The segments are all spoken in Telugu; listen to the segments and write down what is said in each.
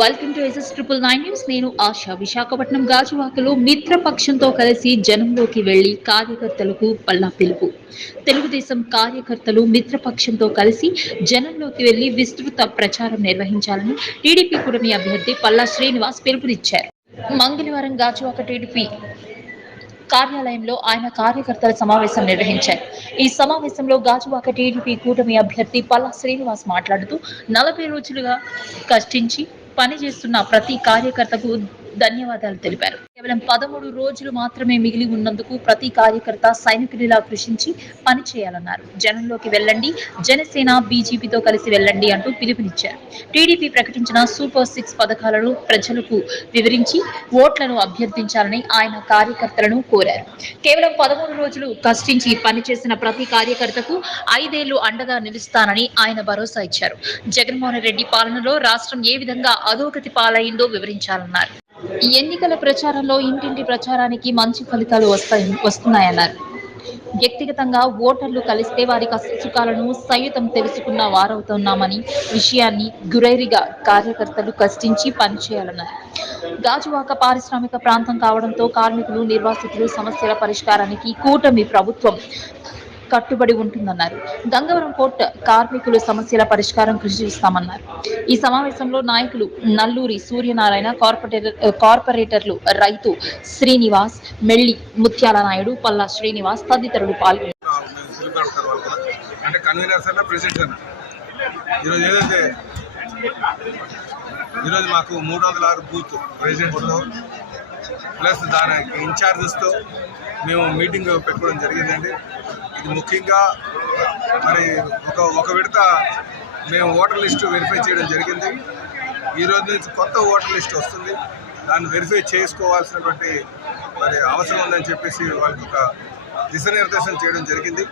Welcome to SS triple nine news నేను ఆశ విశాఖపట్నం గాజువాకలో మిత్రపక్షంతో కలిసి జనంలోకి వెళ్ళి కార్యకర్తలకు పల్లా పిలుపు. తెలుగుదేశం కార్యకర్తలు మిత్రపక్షంతో కలిసి జనంలోకి వెళ్ళి విస్తృత ప్రచారం నిర్వహించాలని టీడీపీ కూటమి అభ్యర్థి పల్లా శ్రీనివాస్ పిలుపునిచ్చారు. మంగళవారం గాజువాక టీడీపీ కార్యాలయంలో ఆయన కార్యకర్తల సమావేశం నిర్వహించారు. ఈ సమావేశంలో గాజువాక టీడీపీ కూటమి అభ్యర్థి పల్లా శ్రీనివాస్ మాట్లాడుతూ నలభై రోజులుగా కష్టించి పనిచేస్తున్న ప్రతి కార్యకర్తకు ధన్యవాదాలు తెలిపారు. కేవలం పదమూడు రోజులు మాత్రమే మిగిలి ఉన్నందుకు ప్రతి కార్యకర్త సైనికుడిలా కృషించి పనిచేయాలన్నారు జనంలోకి వెళ్ళండి జనసేన బీజేపీతో కలిసి వెళ్ళండి అంటూ పిలుపునిచ్చారు. టీడీపీ ప్రకటించిన సూపర్ సిక్స్ పథకాలను ప్రజలకు వివరించి ఓట్లను అభ్యర్థించాలని ఆయన కార్యకర్తలను కోరారు. కేవలం పదమూడు రోజులు కష్టించి పనిచేసిన ప్రతి కార్యకర్తకు ఐదేళ్ళు అండగా నిలుస్తానని ఆయన భరోసా ఇచ్చారు. జగన్మోహన్ రెడ్డి పాలనలో రాష్ట్రం ఏ విధంగా అధోగతి పాలైందో వివరించాలన్నారు. ఈ ఎన్నికల ప్రచారంలో ఇంటింటి ప్రచారానికి మంచి ఫలితాలు వస్తాయి వస్తున్నాయన్నారు. వ్యక్తిగతంగా ఓటర్లు కలిస్తే వారి కష్టసుఖాలను సయుతం తెలుసుకున్న వారవుతున్నామని విషయాన్ని గురైరిగా కార్యకర్తలు కష్టించి పనిచేయాలన్నారు. గాజువాక పారిశ్రామిక ప్రాంతం కావడంతో కార్మికులు నిర్వాసితులు సమస్యల పరిష్కారానికి కూటమి ప్రభుత్వం కట్టుబడి ఉంటుందన్నారు. గంగవరం పోర్ట్ కార్మికుల సమస్యల పరిష్కారం కృషి చేస్తామన్నారు. ఈ సమావేశంలో నాయకులు నల్లూరి సూర్యనారాయణ కార్పొరేటర్ కార్పొరేటర్లు రైతు శ్రీనివాస్ మెల్లి ముత్యాల నాయుడు పల్లా శ్రీనివాస్ తదితరులు పాల్గొన్నారు. ఈరోజు ఏదైతే ఈరోజు మాకు మూడు వందల ఆరు బూత్ ప్రెసిడెంట్స్తో ప్లస్ దానికి ఇన్ఛార్జెస్తో మేము మీటింగ్ పెట్టుకోవడం జరిగిందండి. ఇది ముఖ్యంగా మరి ఒక ఒక విడత మేము ఓటర్ లిస్టు వెరిఫై చేయడం జరిగింది. ఈరోజు నుంచి కొత్త ఓటర్ లిస్ట్ వస్తుంది. దాన్ని వెరిఫై చేసుకోవాల్సినటువంటి మరి అవసరం ఉందని చెప్పేసి వాళ్ళకి ఒక దిశానిర్దేశం చేయడం జరిగింది.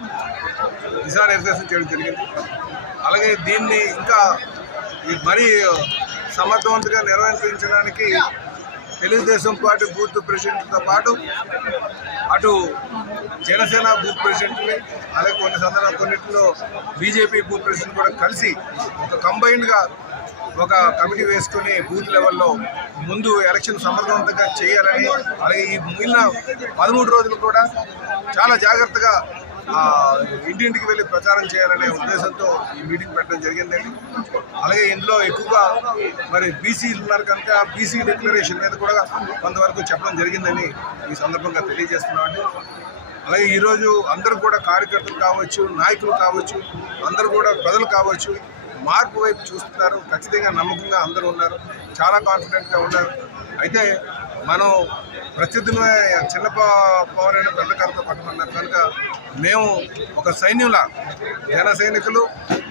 దిశానిర్దేశం చేయడం జరిగింది. అలాగే దీన్ని ఇంకా ఈ మరీ సమర్థవంతంగా నిర్వహించడానికి తెలుగుదేశం పార్టీ బూత్ ప్రెసిడెంట్తో పాటు అటు జనసేన బూత్ ప్రెసిడెంట్ని అలాగే కొన్ని సందర్భాలు కొన్నింటిలో బీజేపీ బూత్ ప్రెసిడెంట్ కూడా కలిసి ఒక కంబైన్డ్గా ఒక కమిటీ వేసుకుని బూత్ లెవెల్లో ముందు ఎలక్షన్ సమర్థవంతంగా చేయాలని అలాగే ఈ మిగిలిన పదమూడు రోజులు కూడా చాలా జాగ్రత్తగా ఇంటింటికి వెళ్ళి ప్రచారం చేయాలనే ఉద్దేశంతో ఈ మీటింగ్ పెట్టడం జరిగిందండి. అలాగే ఇందులో ఎక్కువగా మరి బీసీలు ఉన్నారు కనుక బీసీ డిక్లరేషన్ మీద కూడా కొంతవరకు చెప్పడం జరిగిందని ఈ సందర్భంగా తెలియజేస్తున్నామండి. అలాగే ఈరోజు అందరూ కూడా కార్యకర్తలు కావచ్చు నాయకులు కావచ్చు అందరూ కూడా ప్రజలు కావచ్చు మార్పు వైపు చూస్తున్నారు. ఖచ్చితంగా నమ్మకంగా అందరూ ఉన్నారు. చాలా కాన్ఫిడెంట్గా ఉన్నారు. అయితే మనం ప్రసిద్ధమే చిన్న పవర్ అయిన పెద్ద కర్త పట్టమన్నారు కనుక మేము ఒక సైన్యంలా జన సైనికులు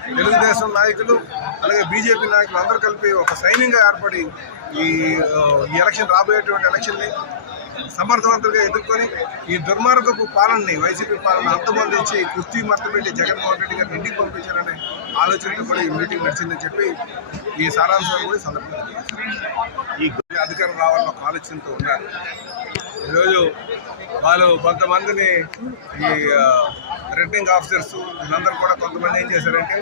తెలుగుదేశం నాయకులు అలాగే బీజేపీ నాయకులు అందరూ కలిపి ఒక సైన్యంగా ఏర్పడి ఈ ఎలక్షన్ రాబోయేటువంటి ఎలక్షన్ని సమర్థవంతంగా ఎదుర్కొని ఈ దుర్మార్గపు పాలనని వైసీపీ పాలన అంతమొందించి కుస్తీ మత్తు పెట్టి జగన్మోహన్ రెడ్డి గారిని ఇంటికి పంపించాలనే ఆలోచనతో కూడా ఈ మీటింగ్ నడిచిందని చెప్పి ఈ సారాంశాన్ని కూడా సందర్భంగా ఈ అధికారం రావాలని ఒక ఆలోచనతో ఉన్నారు. ఈరోజు వాళ్ళు కొంతమందిని ఈ రిటర్నింగ్ ఆఫీసర్స్ వీళ్ళందరూ కూడా కొంతమంది ఏం చేశారంటే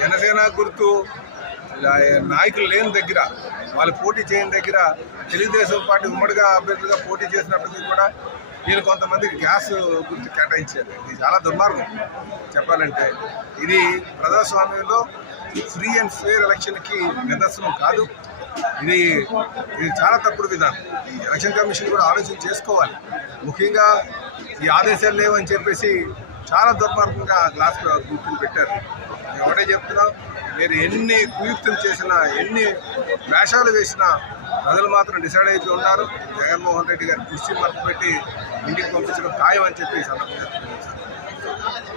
జనసేన గుర్తు నాయకులు లేని దగ్గర వాళ్ళు పోటీ చేయని దగ్గర తెలుగుదేశం పార్టీ ఉమ్మడిగా అభ్యర్థులుగా పోటీ చేసినప్పటికీ కూడా వీళ్ళు కొంతమందికి గ్యాస్ గుర్తు కేటాయించారు. ఇది చాలా దుర్మార్గం. చెప్పాలంటే ఇది ప్రజాస్వామ్యంలో ఫ్రీ అండ్ ఫెయిర్ ఎలక్షన్కి నిదర్శనం కాదు. ఇది ఇది చాలా తప్పుడు విధానం. ఈ ఎలక్షన్ కమిషన్ కూడా ఆలోచన చేసుకోవాలి. ముఖ్యంగా ఈ ఆదేశాలు లేవని చెప్పేసి చాలా దుర్మార్గంగా గ్లాస్ గుర్తులు పెట్టారు. ఒకటే చెప్తున్నాం మీరు ఎన్ని కుయుక్తులు చేసినా ఎన్ని వేషాలు వేసినా ప్రజలు మాత్రం డిసైడ్ అయిపోయి ఉన్నారు. జగన్మోహన్ రెడ్డి గారి కృషి మర్చి పెట్టి ఇంటికి పంపించడం ఖాయం అని చెప్పి ఈ సందర్భంగా